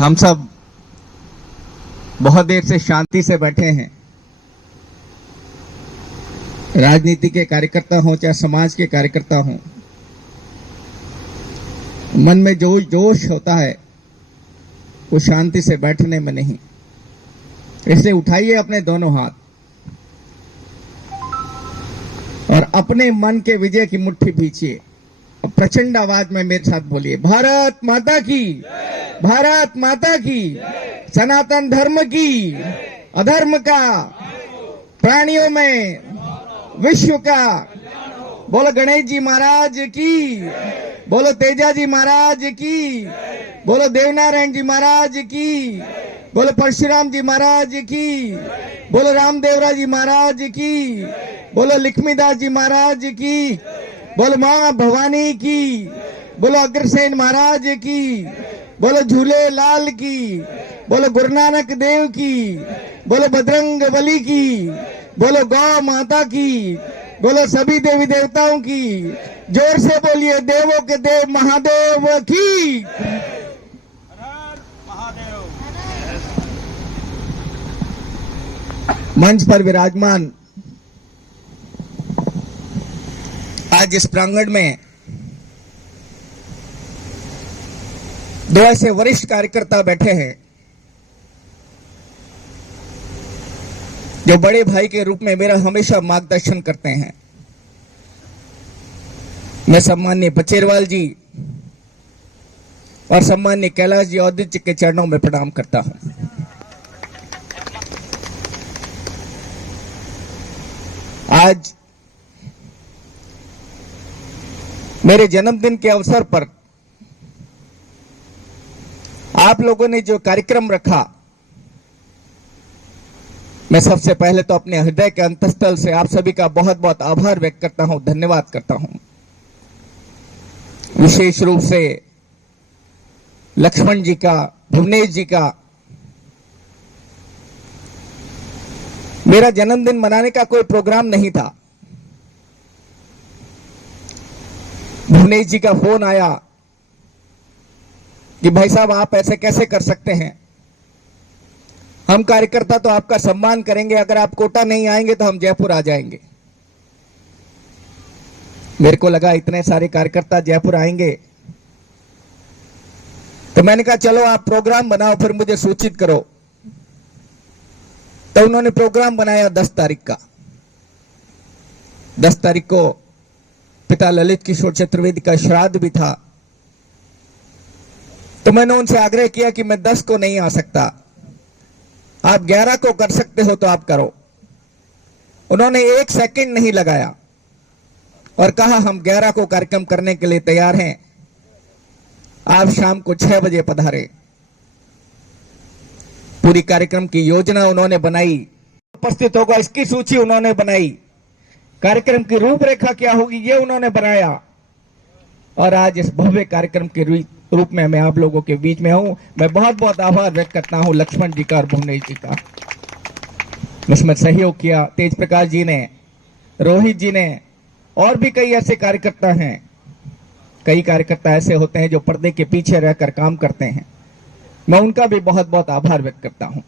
हम सब बहुत देर से शांति से बैठे हैं। राजनीति के कार्यकर्ता हों चाहे समाज के कार्यकर्ता हों, मन में जो जोश होता है वो शांति से बैठने में नहीं। इसलिए उठाइए अपने दोनों हाथ और अपने मन के विजय की मुट्ठी भींचिए और प्रचंड आवाज में मेरे साथ बोलिए, भारत माता की, भारत माता की, सनातन धर्म की, अधर्म का, प्राणियों में विश्व का। बोलो गणेश जी महाराज की, बोलो तेजा जी महाराज की, बोलो देवनारायण जी महाराज की, बोलो परशुराम जी महाराज की, बोलो रामदेवरा जी महाराज की, बोलो लक्ष्मीदास जी महाराज की, बोलो मां भवानी की, बोलो अग्रसेन महाराज की, बोलो झूले लाल की, बोलो गुरु नानक देव की, बोलो बजरंग बली की, बोलो गौ माता की, बोलो सभी देवी देवताओं की। जोर से बोलिए, देवों के देव महादेव की। मंच पर विराजमान आज इस प्रांगण में दो ऐसे वरिष्ठ कार्यकर्ता बैठे हैं जो बड़े भाई के रूप में मेरा हमेशा मार्गदर्शन करते हैं। मैं सम्माननीय बचेरवाल जी और सम्माननीय कैलाश जी औदित्य के चरणों में प्रणाम करता हूं। आज मेरे जन्मदिन के अवसर पर आप लोगों ने जो कार्यक्रम रखा, मैं सबसे पहले तो अपने हृदय के अंतस्थल से आप सभी का बहुत बहुत आभार व्यक्त करता हूं, धन्यवाद करता हूं। विशेष रूप से लक्ष्मण जी का, भुवनेश जी का। मेरा जन्मदिन मनाने का कोई प्रोग्राम नहीं था। भुवनेश जी का फोन आया कि भाई साहब आप ऐसे कैसे कर सकते हैं, हम कार्यकर्ता तो आपका सम्मान करेंगे, अगर आप कोटा नहीं आएंगे तो हम जयपुर आ जाएंगे। मेरे को लगा इतने सारे कार्यकर्ता जयपुर आएंगे, तो मैंने कहा चलो आप प्रोग्राम बनाओ, फिर मुझे सूचित करो। तो उन्होंने प्रोग्राम बनाया 10 तारीख का। 10 तारीख को पिता ललित किशोर चतुर्वेदी का श्राद्ध भी था। तो मैंने उनसे आग्रह किया कि मैं 10 को नहीं आ सकता, आप 11 को कर सकते हो तो आप करो। उन्होंने 1 सेकंड नहीं लगाया और कहा हम 11 को कार्यक्रम करने के लिए तैयार हैं, आप शाम को 6 बजे पधारे। पूरी कार्यक्रम की योजना उन्होंने बनाई, उपस्थित होगा इसकी सूची उन्होंने बनाई, कार्यक्रम की रूपरेखा क्या होगी ये उन्होंने बनाया, और आज इस भव्य कार्यक्रम के रूप में मैं आप लोगों के बीच में हूं। मैं बहुत बहुत आभार व्यक्त करता हूं लक्ष्मण जी का और भुवनेश जी का। इसमें सहयोग किया तेज प्रकाश जी ने, रोहित जी ने, और भी कई ऐसे कार्यकर्ता हैं। कई कार्यकर्ता ऐसे होते हैं जो पर्दे के पीछे रहकर काम करते हैं, मैं उनका भी बहुत बहुत आभार व्यक्त करता हूं।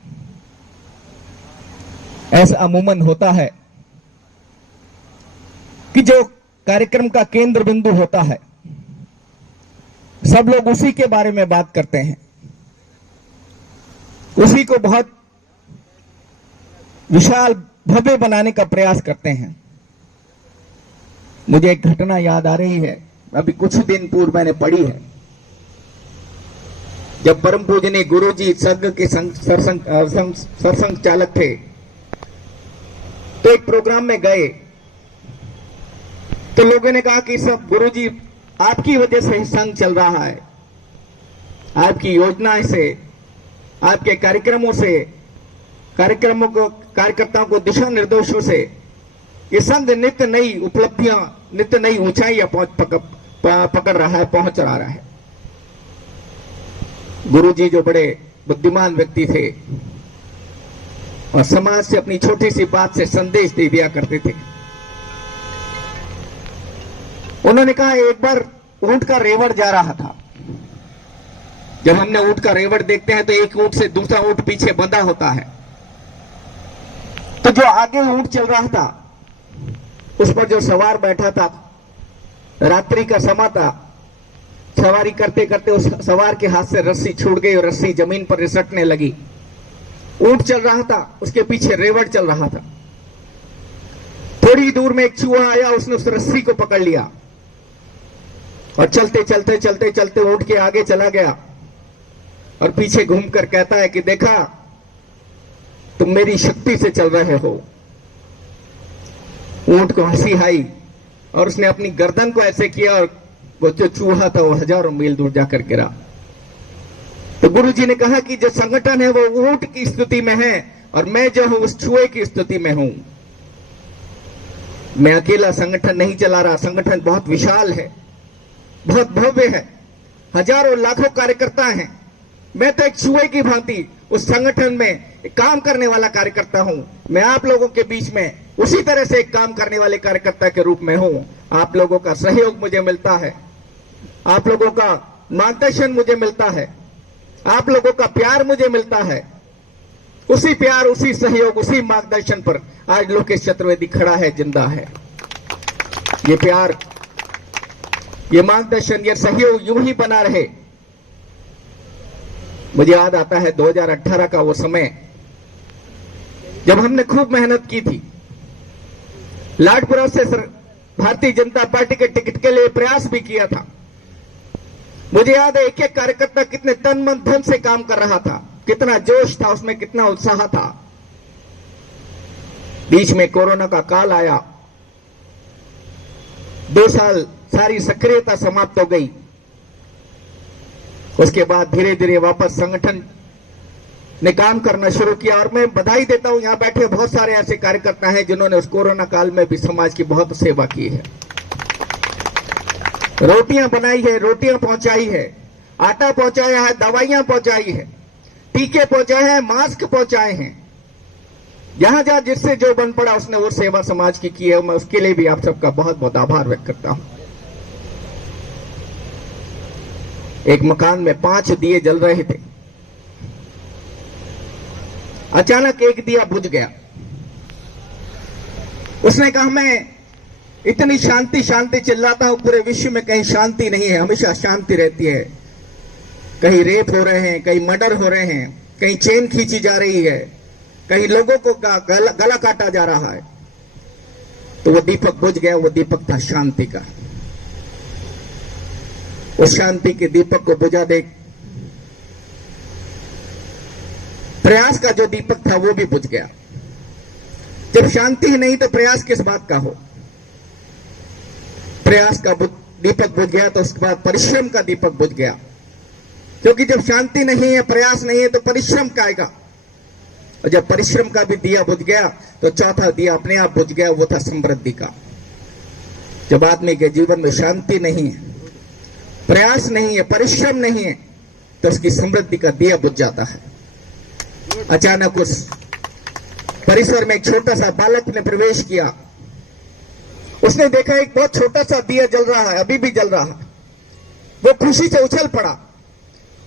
ऐसा अमूमन होता है कि जो कार्यक्रम का केंद्र बिंदु होता है, सब लोग उसी के बारे में बात करते हैं, उसी को बहुत विशाल भव्य बनाने का प्रयास करते हैं। मुझे एक घटना याद आ रही है, अभी कुछ दिन पूर्व मैंने पढ़ी है। जब परम पूजनीय गुरु जी संघ के सरसंघ चालक थे, तो एक प्रोग्राम में गए, तो लोगों ने कहा कि सब गुरु जी आपकी वजह से संघ चल रहा है, आपकी योजनाएं से, आपके कार्यक्रमों से, कार्यकर्ताओं को दिशा निर्देशों से ये संघ नित्य नई उपलब्धियां, नित्य नई ऊंचाइयां पकड़ रहा है, पहुंच रहा है। गुरु जी जो बड़े बुद्धिमान व्यक्ति थे और समाज से अपनी छोटी सी बात से संदेश दे दिया करते थे। उन्होंने कहा एक बार ऊंट का रेवड़ जा रहा था, जब हमने ऊंट का रेवड़ देखते हैं तो एक ऊंट से दूसरा ऊंट पीछे बंधा होता है, तो जो आगे ऊंट चल रहा था उस पर जो सवार बैठा था, रात्रि का समय था, सवारी करते करते उस सवार के हाथ से रस्सी छूट गई और रस्सी जमीन पर रिसटने लगी। ऊंट चल रहा था, उसके पीछे रेवड़ चल रहा था। थोड़ी दूर में एक चूहा आया, उसने उस रस्सी को पकड़ लिया और चलते चलते चलते चलते ऊंट के आगे चला गया और पीछे घूमकर कहता है कि देखा, तुम मेरी शक्ति से चल रहे हो। ऊंट को हंसी आई और उसने अपनी गर्दन को ऐसे किया और वो जो चूहा था वो हजारों मील दूर जाकर गिरा। तो गुरुजी ने कहा कि जो संगठन है वो ऊंट की स्थिति में है और मैं जो हूं उस चूहे की स्थिति में हूं। मैं अकेला संगठन नहीं चला रहा, संगठन बहुत विशाल है, बहुत भव्य है, हजारों लाखों कार्यकर्ता हैं। मैं तो एक चूहे की भांति उस संगठन में काम करने वाला कार्यकर्ता हूं। मैं आप लोगों के बीच में उसी तरह से एक काम करने वाले कार्यकर्ता के रूप में हूं। आप लोगों का सहयोग मुझे मिलता है, आप लोगों का मार्गदर्शन मुझे मिलता है, आप लोगों का प्यार मुझे मिलता है। उसी प्यार, उसी सहयोग, उसी मार्गदर्शन पर आज लोकेश चतुर्वेदी खड़ा है, जिंदा है। ये प्यार, ये मार्गदर्शन, ये सहयोग यूं ही बना रहे। मुझे याद आता है 2018 का वो समय जब हमने खूब मेहनत की थी। लाडपुरा से भारतीय जनता पार्टी के टिकट के लिए प्रयास भी किया था। मुझे याद है एक एक कार्यकर्ता कितने तन मन धन से काम कर रहा था, कितना जोश था उसमें, कितना उत्साह था। बीच में कोरोना का काल आया, 2 साल सारी सक्रियता समाप्त हो गई। उसके बाद धीरे धीरे वापस संगठन ने काम करना शुरू किया और मैं बधाई देता हूं, यहां बैठे बहुत सारे ऐसे कार्यकर्ता हैं जिन्होंने उस कोरोना काल में भी समाज की बहुत सेवा की है। रोटियां बनाई है, रोटियां पहुंचाई है, आटा पहुंचाया है, दवाइयां पहुंचाई है, टीके पहुंचाए हैं, मास्क पहुंचाए हैं। जहां जहां जिससे जो बन पड़ा उसने वो सेवा समाज की है। मैं उसके लिए भी आप सबका बहुत बहुत आभार व्यक्त करता हूं। एक मकान में 5 दिए जल रहे थे, अचानक एक दिया बुझ गया। उसने कहा, मैं इतनी शांति शांति चिल्लाता हूं, पूरे विश्व में कहीं शांति नहीं है, हमेशा शांति रहती है। कहीं रेप हो रहे हैं, कहीं मर्डर हो रहे हैं, कहीं चेन खींची जा रही है, कहीं लोगों को गला काटा जा रहा है। तो वो दीपक बुझ गया। वो दीपक था शांति का। उस शांति के दीपक को बुझा दे प्रयास का जो दीपक था वो भी बुझ गया। जब शांति ही नहीं तो प्रयास किस बात का हो। प्रयास का दीपक बुझ गया तो उसके बाद परिश्रम का दीपक बुझ गया, क्योंकि जब शांति नहीं है, प्रयास नहीं है तो परिश्रम का आएगा। और जब परिश्रम का भी दिया बुझ गया तो चौथा दिया अपने आप बुझ गया, वो था समृद्धि का। जब आदमी के जीवन में शांति नहीं है, प्रयास नहीं है, परिश्रम नहीं है, तो उसकी समृद्धि का दिया बुझ जाता है। अचानक उस परिसर में एक छोटा सा बालक ने प्रवेश किया। उसने देखा एक बहुत छोटा सा दिया जल रहा है, अभी भी जल रहा है। वो खुशी से उछल पड़ा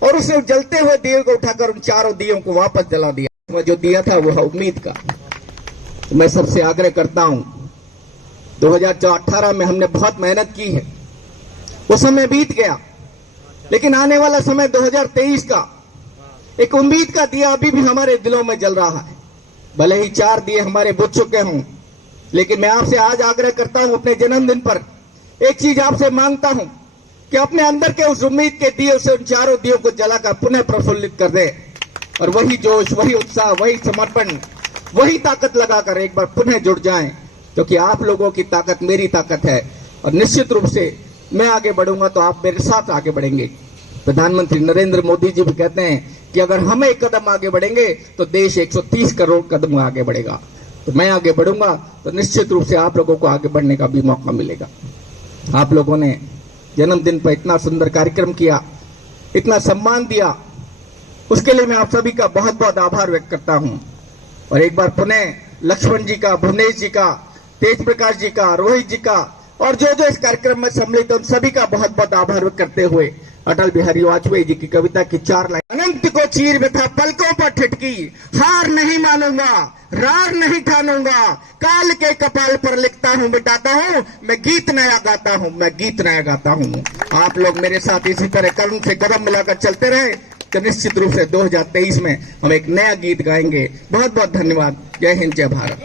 और उसने जलते हुए दिए को उठाकर उन 4 दियों को वापस जला दिया। वो जो दिया था वो है उम्मीद का। तो मैं सबसे आग्रह करता हूं, 2018 में हमने बहुत मेहनत की है, वो समय बीत गया, लेकिन आने वाला समय 2023 का एक उम्मीद का दिया अभी भी हमारे दिलों में जल रहा है। भले ही 4 दिए हमारे बुझ चुके हों, लेकिन मैं आपसे आज आग्रह करता हूं, अपने जन्मदिन पर एक चीज आपसे मांगता हूं कि अपने अंदर के उस उम्मीद के दिए से उन 4 दियों को जलाकर पुनः प्रफुल्लित कर दे और वही जोश, वही उत्साह, वही समर्पण, वही ताकत लगाकर एक बार पुनः जुड़ जाएं, क्योंकि आप लोगों की ताकत मेरी ताकत है और निश्चित रूप से मैं आगे बढ़ूंगा तो आप मेरे साथ आगे बढ़ेंगे। प्रधानमंत्री नरेंद्र मोदी जी भी कहते हैं कि अगर हम एक कदम आगे बढ़ेंगे तो देश 130 करोड़ कदम आगे बढ़ेगा। तो मैं आगे बढ़ूंगा तो निश्चित रूप से आप लोगों को आगे बढ़ने का भी मौका मिलेगा। आप लोगों ने जन्मदिन पर इतना सुंदर कार्यक्रम किया, इतना सम्मान दिया, उसके लिए मैं आप सभी का बहुत बहुत आभार व्यक्त करता हूं। और एक बार पुनः लक्ष्मण जी का, भुवनेश जी का, तेज प्रकाश जी का, रोहित जी का और जो जो इस कार्यक्रम में सम्मिलित उन सभी का बहुत बहुत आभार व्यक्त करते हुए अटल बिहारी वाजपेयी जी की कविता की 4 लाइन। अनंत को चीर बैठा पलकों पर ठिठकी, हार नहीं मानूंगा, रार नहीं ठानूंगा, काल के कपाल पर लिखता हूँ मिटाता हूँ, मैं गीत नया गाता हूँ, मैं गीत नया गाता हूँ। आप लोग मेरे साथ इसी तरह कदम से कदम मिलाकर चलते रहे तो निश्चित रूप से 2023 में हम एक नया गीत गाएंगे। बहुत बहुत धन्यवाद। जय हिंद, जय भारत।